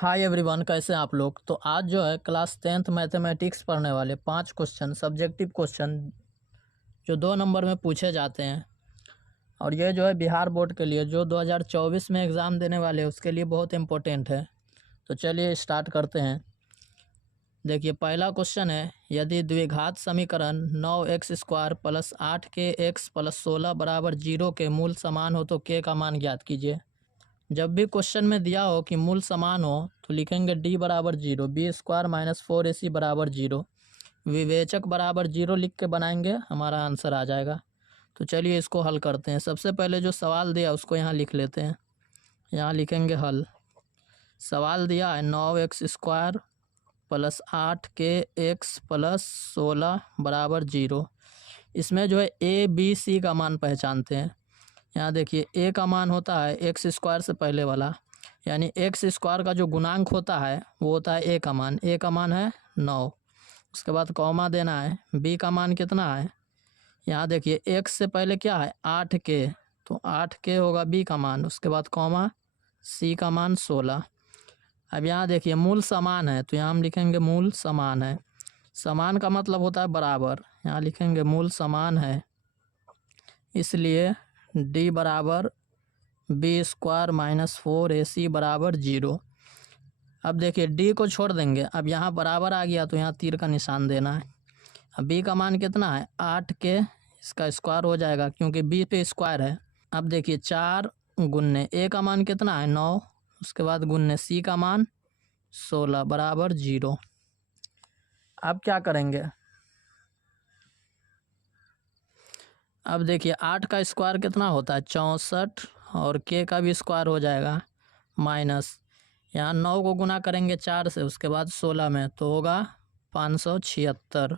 Hi everyone, कैसे हैं आप लोग। तो आज जो है क्लास 10th मैथमेटिक्स पढ़ने वाले 5 क्वेश्चन सब्जेक्टिव क्वेश्चन जो 2 नंबर में पूछे जाते हैं। और ये जो है बिहार बोर्ड के लिए जो 2024 में एग्ज़ाम देने वाले हैं उसके लिए बहुत इम्पोर्टेंट है। तो चलिए स्टार्ट करते हैं। देखिए पहला क्वेश्चन है, यदि द्विघात समीकरण 9x² प्लस 8kx प्लस 16 बराबर 0 के मूल समान हो तो k का मान ज्ञात कीजिए। जब भी क्वेश्चन में दिया हो कि मूल समान हो तो लिखेंगे d बराबर 0, b² माइनस 4ac बराबर 0, विवेचक बराबर 0 लिख के बनाएंगे, हमारा आंसर आ जाएगा। तो चलिए इसको हल करते हैं। सबसे पहले जो सवाल दिया उसको यहाँ लिख लेते हैं। यहाँ लिखेंगे हल। सवाल दिया है 9x² प्लस 8kx प्लस 16 बराबर 0। इसमें जो है a b c का मान पहचानते हैं। यहाँ देखिए a का मान होता है x² से पहले वाला, यानी x² का जो गुणांक होता है वो होता है a का मान। a का मान है 9। उसके बाद कॉमा देना है। b का मान कितना है, यहाँ देखिए x से पहले क्या है 8k, तो 8k होगा b का मान। उसके बाद कॉमा c का मान 16। अब यहाँ देखिए मूल समान है तो यहाँ हम लिखेंगे मूल समान है। समान का मतलब होता है बराबर, यहाँ लिखेंगे मूल समान है, इसलिए d बराबर b² माइनस 4ac बराबर 0। अब देखिए d को छोड़ देंगे, अब यहाँ बराबर आ गया तो यहाँ तीर का निशान देना है। अब b का मान कितना है 8k, इसका स्क्वायर हो जाएगा क्योंकि b पे स्क्वायर है। अब देखिए 4 गुन्ने a का मान कितना है 9, उसके बाद गुन्ने c का मान 16 बराबर 0। अब क्या करेंगे, अब देखिए 8 का स्क्वायर कितना होता है 64, और k का भी स्क्वायर हो जाएगा माइनस, यहाँ 9 को गुना करेंगे 4 से, उसके बाद 16 में, तो होगा 576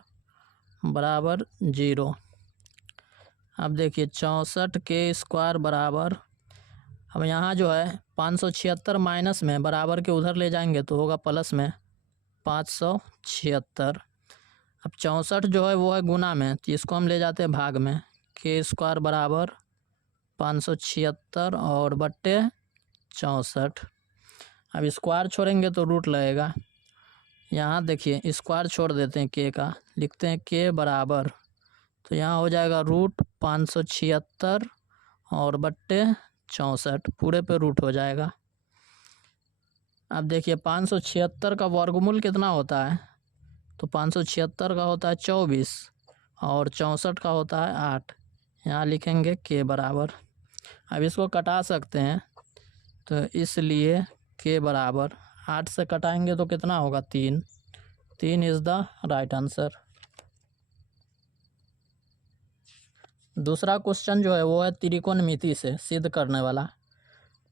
बराबर 0। अब देखिए 64k² बराबर, अब यहाँ जो है 576 माइनस में बराबर के उधर ले जाएंगे तो होगा प्लस में 576। अब 64 जो है वो है गुना में, तो इसको हम ले जाते हैं भाग में। k² बराबर 576 और बट्टे 64। अब स्क्वायर छोड़ेंगे तो रूट लगेगा। यहाँ देखिए स्क्वायर छोड़ देते हैं k का, लिखते हैं k बराबर, तो यहाँ हो जाएगा रूट 576 और बट्टे 64, पूरे पे रूट हो जाएगा। अब देखिए 576 का वर्गमूल कितना होता है, तो 576 का होता है 24 और 64 का होता है 8। यहाँ लिखेंगे k बराबर। अब इसको कटा सकते हैं तो इसलिए k बराबर 8 से कटाएंगे तो कितना होगा 3। 3 इज़ द राइट आंसर। दूसरा क्वेश्चन जो है वो है त्रिकोणमिति से सिद्ध करने वाला।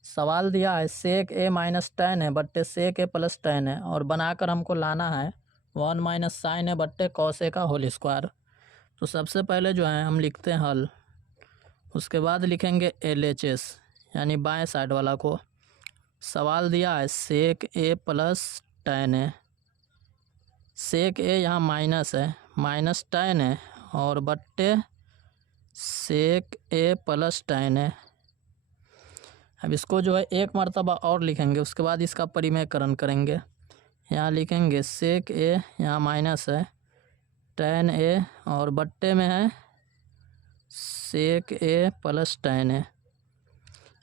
सवाल दिया है सेक a माइनस tan है बट्टे सेक a प्लस tan है, और बनाकर हमको लाना है 1 माइनस साइन है बट्टे कॉस a का होल स्क्वायर। तो सबसे पहले जो है हम लिखते हैं हल, उसके बाद लिखेंगे LHS यानी बाएं साइड वाला को। सवाल दिया है सेक a प्लस tan है, सेक a यहाँ माइनस है, माइनस tan है, और बट्टे सेक a प्लस tan है। अब इसको जो है एक मर्तबा और लिखेंगे, उसके बाद इसका परिमेयकरण करेंगे। यहाँ लिखेंगे सेक a, यहाँ माइनस है, tan a और बट्टे में है सेक a प्लस tan है।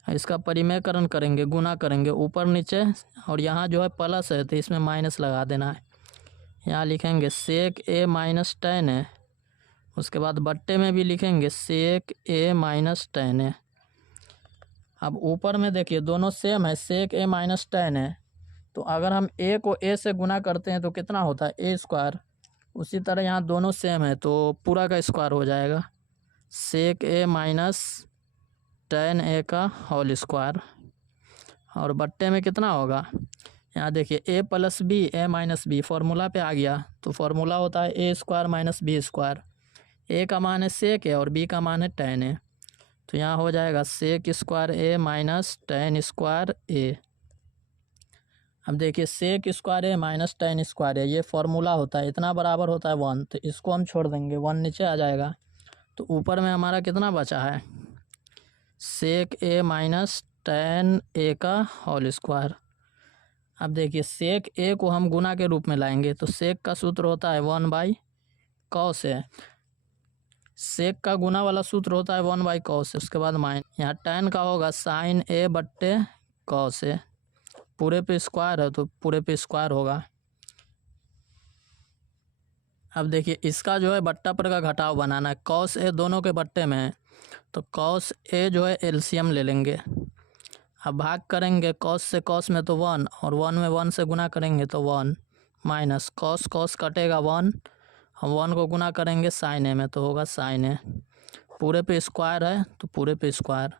इसका परिमेयकरण करेंगे, गुना करेंगे ऊपर नीचे, और यहाँ जो है प्लस है तो इसमें माइनस लगा देना है। यहाँ लिखेंगे सेक a माइनस tan है, उसके बाद बट्टे में भी लिखेंगे सेक a माइनस tan है। अब ऊपर में देखिए दोनों सेम है, सेक a माइनस tan है, तो अगर हम a को a से गुना करते हैं तो कितना होता है a²। उसी तरह यहाँ दोनों सेम है तो पूरा का स्क्वायर हो जाएगा, sec a minus tan a का होल स्क्वायर। और बट्टे में कितना होगा, यहाँ देखिए a plus B a minus B, formula पे आ गया, तो फार्मूला होता है a² माइनस b²। a का मान है सेक a और b का मान है tan a, तो यहाँ हो जाएगा sec² a minus tan² a। अब देखिए sec² a minus tan² a ये फार्मूला होता है, इतना बराबर होता है 1, तो इसको हम छोड़ देंगे, 1 नीचे आ जाएगा। तो ऊपर में हमारा कितना बचा है सेक a माइनस tan a का होल स्क्वायर। अब देखिए सेक ए को हम गुना के रूप में लाएंगे तो सेक का सूत्र होता है 1/cos ए। सेक का गुना वाला सूत्र होता है 1/cos ए। उसके बाद माइन, यहाँ tan का होगा sin ए बट्टे cos ए। पूरे पे स्क्वायर है तो पूरे पे स्क्वायर होगा। अब देखिए इसका जो है बट्टा पर का घटाव बनाना है। cos ए दोनों के बट्टे में है तो cos ए जो है एलसीएम ले लेंगे। अब भाग करेंगे cos से cos में तो 1 और 1 में 1 से गुना करेंगे तो 1 माइनस cos कटेगा 1, हम 1 को गुना करेंगे sin ए में तो होगा sin ए। पूरे पे स्क्वायर है तो पूरे पे स्क्वायर,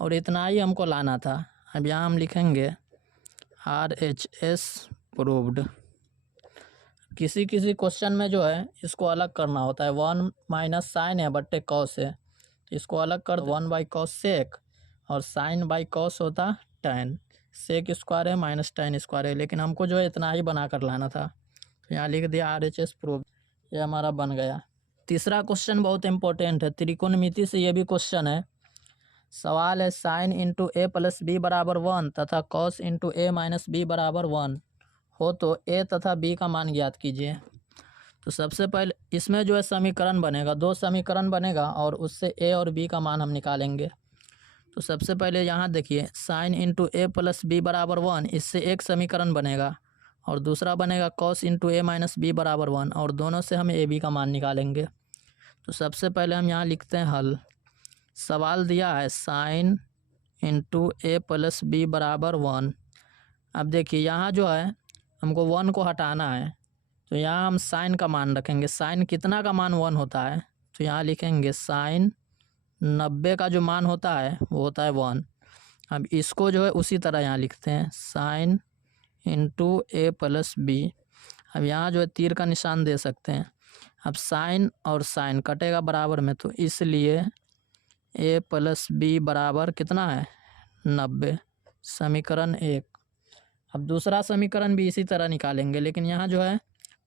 और इतना ही हमको लाना था। अब यहाँ हम लिखेंगे RHS प्रूव्ड। किसी किसी क्वेश्चन में जो है इसको अलग करना होता है, 1 माइनस साइन ए बट्टे cos ए, इसको अलग कर 1/cos सेक और sin/cos होता tan। सेक स्क्वायर है माइनस tan स्क्वायर है, लेकिन हमको जो है इतना ही बना कर लाना था तो यहाँ लिख दिया RHS प्रूव। ये हमारा बन गया। तीसरा क्वेश्चन बहुत इंपॉर्टेंट है, त्रिकोणमिति से ये भी क्वेश्चन है। सवाल है sin इंटू ए प्लस बी बराबर 1 तथा cos इंटू ए माइनस बी बराबर 1 हो तो ए तथा बी का मान ज्ञात कीजिए। तो सबसे पहले इसमें जो है समीकरण बनेगा, 2 समीकरण बनेगा और उससे ए और बी का मान हम निकालेंगे। तो सबसे पहले यहाँ देखिए sin इंटू ए प्लस बी बराबर 1, इससे एक समीकरण बनेगा और दूसरा बनेगा cos इंटू ए माइनस बी बराबर 1, और दोनों से हम ए बी का मान निकालेंगे। तो सबसे पहले हम यहाँ लिखते हैं हल। सवाल दिया है sin इंटू ए प्लस बी बराबर 1। अब देखिए यहाँ जो है हमको 1 को हटाना है तो यहाँ हम साइन का मान रखेंगे। साइन कितना का मान 1 होता है तो यहाँ लिखेंगे साइन 90 का जो मान होता है वो होता है 1। अब इसको जो है उसी तरह यहाँ लिखते हैं साइन इंटू ए प्लस बी। अब यहाँ जो है तीर का निशान दे सकते हैं। अब साइन और साइन कटेगा बराबर में तो इसलिए ए प्लस बी बराबर कितना है 90, समीकरण 1। अब दूसरा समीकरण भी इसी तरह निकालेंगे, लेकिन यहाँ जो है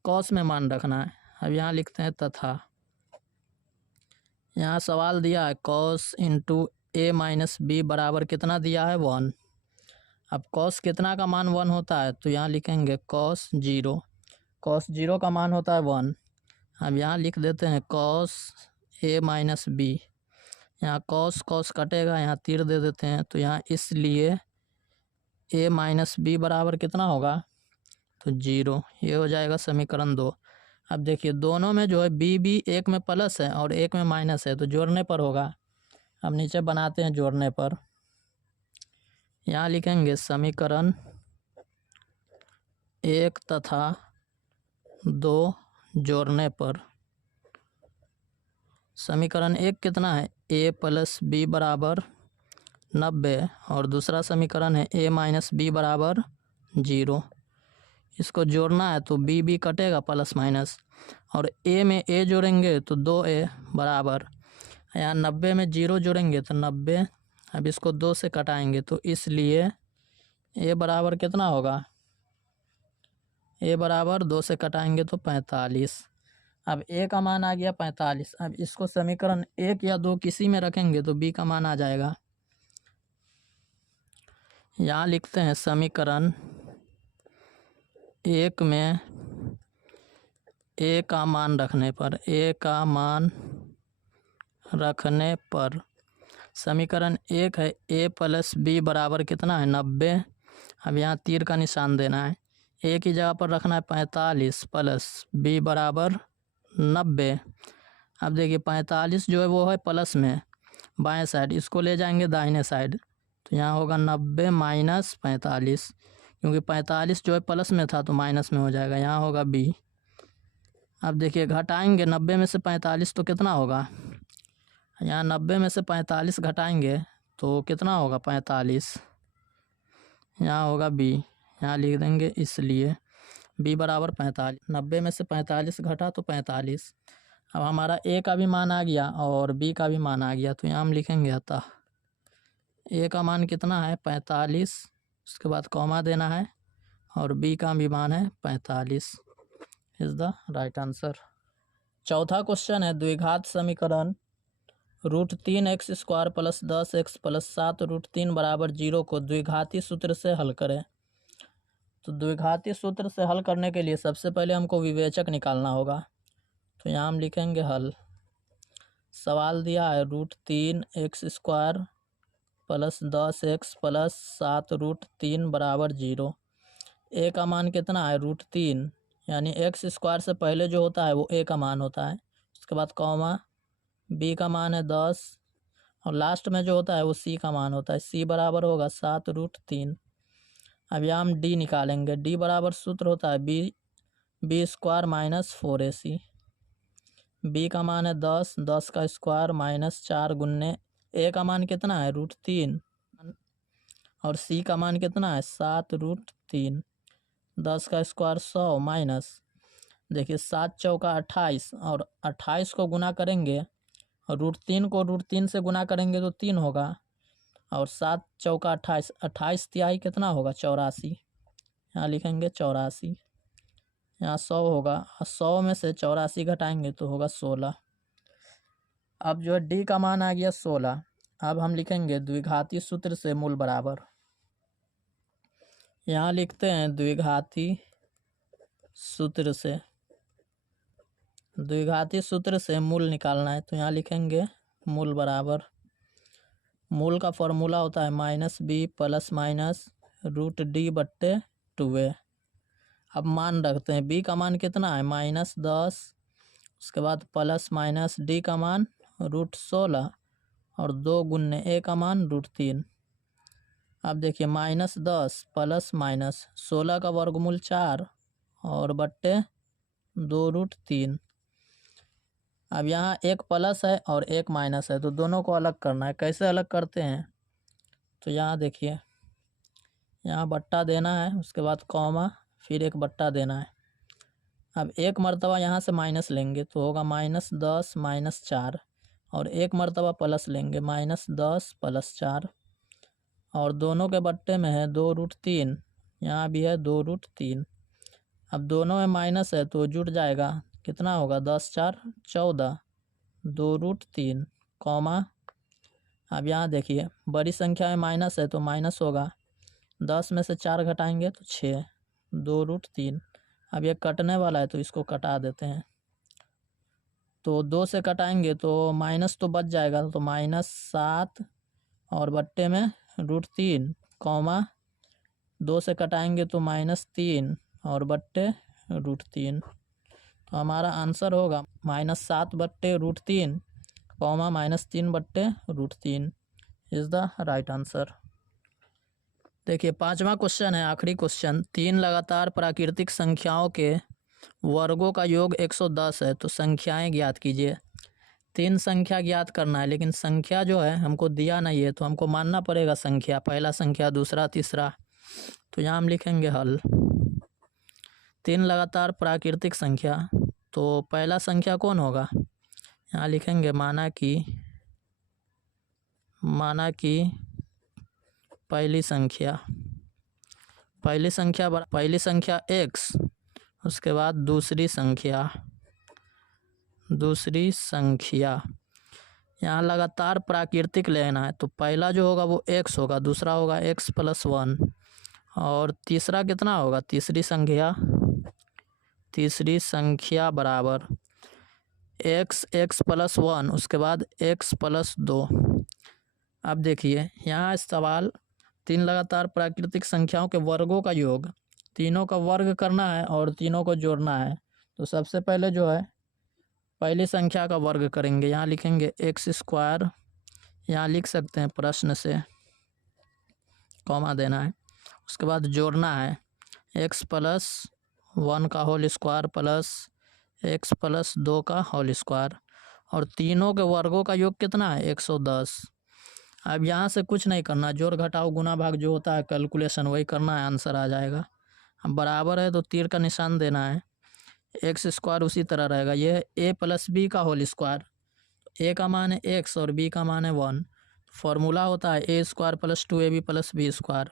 cos में मान रखना है। अब यहाँ लिखते हैं तथा, यहाँ सवाल दिया है cos इंटू ए माइनस बी बराबर कितना दिया है 1। अब cos कितना का मान 1 होता है तो यहाँ लिखेंगे cos 0। cos 0 का मान होता है 1। अब यहाँ लिख देते हैं cos ए माइनस बी। यहाँ cos कटेगा, यहाँ तीर दे देते हैं तो यहाँ इसलिए ए माइनस बी बराबर कितना होगा तो 0। ये हो जाएगा समीकरण 2। अब देखिए दोनों में जो है बी एक में प्लस है और एक में माइनस है तो जोड़ने पर होगा। अब नीचे बनाते हैं जोड़ने पर। यहाँ लिखेंगे समीकरण 1 तथा 2 जोड़ने पर। समीकरण 1 कितना है ए प्लस बी बराबर 90 और दूसरा समीकरण है ए माइनस बी बराबर 0। इसको जोड़ना है तो बी कटेगा प्लस माइनस, और ए में ए जोड़ेंगे तो 2a बराबर, यहाँ 90 में 0 जोड़ेंगे तो 90। अब इसको 2 से कटाएंगे तो इसलिए ए बराबर कितना होगा, ए बराबर 2 से कटाएंगे तो 45। अब ए का मान आ गया 45। अब इसको समीकरण 1 या 2 किसी में रखेंगे तो बी का मान आ जाएगा। यहाँ लिखते हैं समीकरण 1 में ए का मान रखने पर, ए का मान रखने पर समीकरण 1 है ए प्लस बी बराबर कितना है 90। अब यहाँ तीर का निशान देना है, ए की जगह पर रखना है 45 प्लस बी बराबर 90। अब देखिए 45 जो है वो है प्लस में बाएं साइड, इसको ले जाएंगे दाहिने साइड तो यहाँ होगा 90 माइनस 45, क्योंकि 45 जो है प्लस में था तो माइनस में हो जाएगा, यहाँ होगा बी। अब देखिए घटाएंगे 90 में से 45 तो कितना होगा, यहाँ 90 में से 45 घटाएंगे तो कितना होगा 45, यहाँ होगा बी। यहाँ लिख देंगे इसलिए बी बराबर 45। 90 में से 45 घटा तो 45। अब हमारा ए का भी मान आ गया और बी का भी मान आ गया तो यहाँ हम लिखेंगे अतः ए का मान कितना है 45, उसके बाद कॉमा देना है, और बी का भी मान है 45 इज़ द राइट आंसर। चौथा क्वेश्चन है द्विघात समीकरण √3x² प्लस 10x प्लस 7 √3 बराबर 0 को द्विघाती सूत्र से हल करें। तो द्विघाती सूत्र से हल करने के लिए सबसे पहले हमको विवेचक निकालना होगा। तो यहाँ हम लिखेंगे हल। सवाल दिया है √3x² प्लस 10x प्लस 7√3 बराबर 0। ए का मान कितना है √3, यानी x² से पहले जो होता है वो ए का मान होता है, उसके बाद कॉमा, बी का मान है 10 और लास्ट में जो होता है वो सी का मान होता है। सी बराबर होगा 7√3। अब यहाँ हम डी निकालेंगे। डी बराबर सूत्र होता है b² माइनस 4ac। बी का मान है 10, 10 का स्क्वायर माइनस 4 गुन्ने ए का मान कितना है √3 और सी का मान कितना है 7√3। 10 का स्क्वायर 100 माइनस, देखिए 7 चौका 28 और 28 को गुना करेंगे और √3 को √3 से गुना करेंगे तो 3 होगा और 7 चौका 28, 28 तिहाई कितना होगा 84। यहाँ लिखेंगे 84। यहाँ 100 होगा, 100 में से 84 घटाएंगे तो होगा 16। अब जो है डी का मान आ गया 16। अब हम लिखेंगे द्विघाती सूत्र से मूल बराबर। यहाँ लिखते हैं द्विघाती सूत्र से मूल निकालना है। तो यहाँ लिखेंगे मूल बराबर, मूल का फॉर्मूला होता है -b प्लस माइनस √d/2a। अब मान रखते हैं, b का मान कितना है -10, उसके बाद प्लस माइनस d का मान √16 और 2 गुन्ने a का मान √3। अब देखिए -10 प्लस माइनस 16 का वर्गमूल 4 और बट्टे 2√3। अब यहाँ एक प्लस है और एक माइनस है तो दोनों को अलग करना है। कैसे अलग करते हैं, तो यहाँ देखिए, यहाँ बट्टा देना है, उसके बाद कॉमा, फिर एक बट्टा देना है। अब एक मर्तबा यहाँ से माइनस लेंगे तो होगा -10 -4 और एक मर्तबा प्लस लेंगे -10 + 4 और दोनों के बट्टे में है 2√3, यहाँ भी है 2√3। अब दोनों में माइनस है तो जुट जाएगा, कितना होगा 10 4 14, 2√3 कॉमा। अब यहाँ देखिए बड़ी संख्या में माइनस है तो माइनस होगा, 10 में से 4 घटाएंगे तो 6, 2√3। अब ये कटने वाला है तो इसको कटा देते हैं। तो 2 से कटाएंगे तो माइनस तो बच जाएगा, तो -7 और बट्टे में √3 कॉमा, 2 से कटाएंगे तो -3 और बट्टे √3। तो हमारा आंसर होगा -7/√3 comma -3/√3 is the right answer. देखिए 5वां क्वेश्चन है, आखिरी क्वेश्चन। 3 लगातार प्राकृतिक संख्याओं के वर्गों का योग 110 है, तो संख्याएं ज्ञात कीजिए। 3 संख्या ज्ञात करना है, लेकिन संख्या जो है हमको दिया नहीं है तो हमको मानना पड़ेगा संख्या, पहला संख्या, दूसरा, तीसरा। तो यहाँ हम लिखेंगे हल। 3 लगातार प्राकृतिक संख्या, तो पहला संख्या कौन होगा, यहाँ लिखेंगे माना कि पहली संख्या x, उसके बाद दूसरी संख्या। यहाँ लगातार प्राकृतिक लेना है तो पहला जो होगा वो x होगा, दूसरा होगा x + 1 और तीसरा कितना होगा, तीसरी संख्या बराबर x + 1, उसके बाद x + 2। अब देखिए यहाँ सवाल 3 लगातार प्राकृतिक संख्याओं के वर्गों का योग, तीनों का वर्ग करना है और तीनों को जोड़ना है। तो सबसे पहले जो है पहली संख्या का वर्ग करेंगे, यहाँ लिखेंगे x², यहाँ लिख सकते हैं प्रश्न से, कॉमा देना है, उसके बाद जोड़ना है x + 1 का होल स्क्वायर प्लस x + 2 का होल स्क्वायर और तीनों के वर्गों का योग कितना है 110। अब यहाँ से कुछ नहीं करना, जोड़ घटाव गुना भाग जो होता है कैलकुलेशन वही करना है, आंसर आ जाएगा। अब बराबर है तो तीर का निशान देना है, x² उसी तरह रहेगा, ये है a + b का होल स्क्वायर। a का मान है x और b का मान है 1, फॉर्मूला होता है a² + 2ab + b²।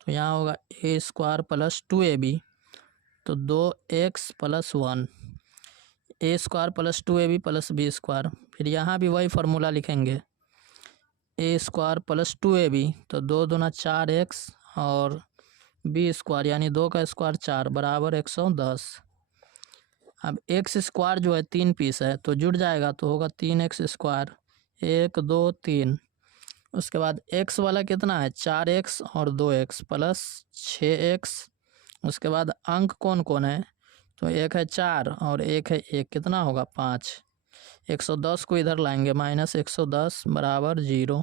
तो यहाँ होगा a² + 2ab, तो 2x + 1, a² + 2ab + b²। फिर यहाँ भी वही फार्मूला लिखेंगे, a² + 2ab, तो 2 दूना 4x और बी स्क्वायर यानी 2 का स्क्वायर 4 बराबर 110। अब एक्स स्क्वायर जो है 3 पीस है तो जुड़ जाएगा तो होगा 3x स्क्वायर 1 2 3। उसके बाद x वाला कितना है 4x और 2x प्लस 6x। उसके बाद अंक कौन कौन है तो एक है 4 और एक है 1, कितना होगा 5। 110 को इधर लाएंगे माइनस 110 बराबर 0,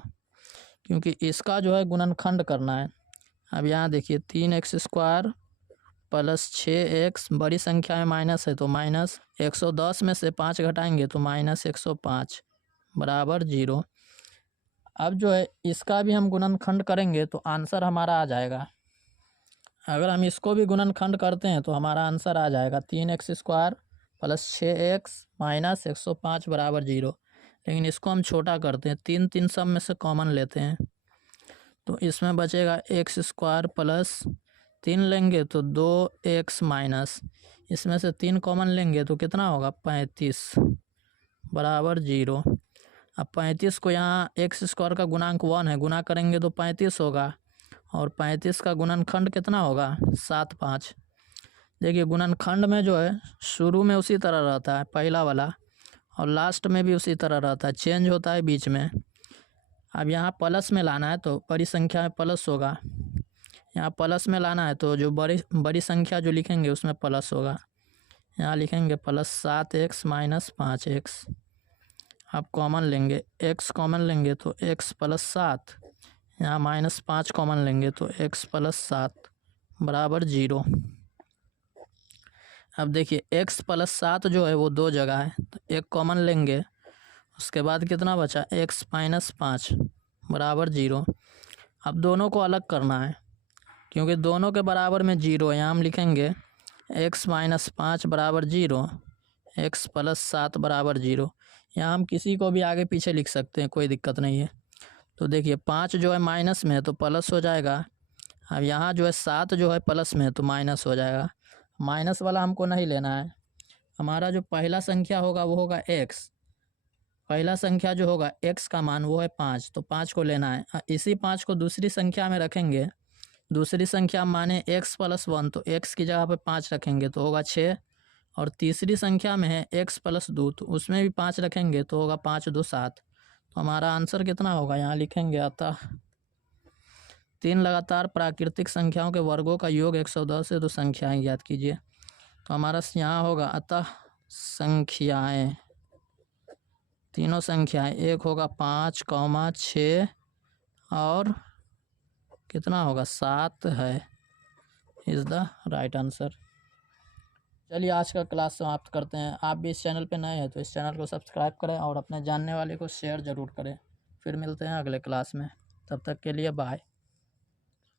क्योंकि इसका जो है गुणनखंड करना है। अब यहाँ देखिए 3x स्क्वायर प्लस 6x, बड़ी संख्या में माइनस है तो माइनस 110 में से 5 घटाएंगे तो माइनस 105 बराबर 0। अब जो है इसका भी हम गुणनखंड करेंगे तो आंसर हमारा आ जाएगा। अगर हम इसको भी गुणनखंड करते हैं तो हमारा आंसर आ जाएगा 3x square plus 6x minus 105 बराबर 0। लेकिन इसको हम छोटा करते हैं, 3 3 सब में से कॉमन लेते हैं तो इसमें बचेगा x स्क्वायर प्लस 3 लेंगे तो 2x माइनस, इसमें से 3 कॉमन लेंगे तो कितना होगा 35 बराबर 0। अब 35 को यहाँ x स्क्वायर का गुणांक 1 है, गुना करेंगे तो 35 होगा और 35 का गुणनखंड कितना होगा 7 5। देखिए गुणनखंड में जो है शुरू में उसी तरह रहता है पहला वाला और लास्ट में भी उसी तरह रहता है, चेंज होता है बीच में। अब यहाँ प्लस में लाना है तो बड़ी संख्या में प्लस होगा, यहाँ प्लस में लाना है तो जो बड़ी संख्या जो लिखेंगे उसमें प्लस होगा। यहाँ लिखेंगे प्लस 7x माइनस 5x। अब कॉमन लेंगे, x कॉमन लेंगे तो x प्लस 7, यहाँ माइनस 5 कॉमन लेंगे तो x प्लस 7 बराबर 0। अब देखिए x प्लस 7 जो है वो 2 जगह है तो एक कॉमन लेंगे, उसके बाद कितना बचा x माइनस 5 बराबर 0। अब दोनों को अलग करना है क्योंकि दोनों के बराबर में 0 है, यहाँ हम लिखेंगे x माइनस 5 बराबर 0, x प्लस 7 बराबर 0। यहाँ हम किसी को भी आगे पीछे लिख सकते हैं, कोई दिक्कत नहीं है। तो देखिए 5 जो है माइनस में है तो प्लस हो जाएगा, अब यहाँ जो है 7 जो है प्लस में है तो माइनस हो जाएगा। माइनस वाला हमको नहीं लेना है, हमारा जो पहला संख्या होगा वो होगा x, पहला संख्या जो होगा x का मान वो है 5 तो 5 को लेना है। इसी 5 को दूसरी संख्या में रखेंगे, दूसरी संख्या माने x प्लस 1 तो x की जगह पे 5 रखेंगे तो होगा 6, और तीसरी संख्या में है x प्लस 2 तो उसमें भी 5 रखेंगे तो होगा 5 2 7। तो हमारा आंसर कितना होगा यहाँ लिखेंगे, अतः 3 लगातार प्राकृतिक संख्याओं के वर्गों का योग 110 से 2 संख्याएं ज्ञात कीजिए। तो हमारा यहाँ होगा अतः संख्याएं, तीनों संख्याएं, एक होगा 5, 6 और कितना होगा 7 है, इज़ द राइट आंसर। चलिए आज का क्लास समाप्त करते हैं। आप भी इस चैनल पे नए हैं तो इस चैनल को सब्सक्राइब करें और अपने जानने वाले को शेयर ज़रूर करें। फिर मिलते हैं अगले क्लास में, तब तक के लिए बाय।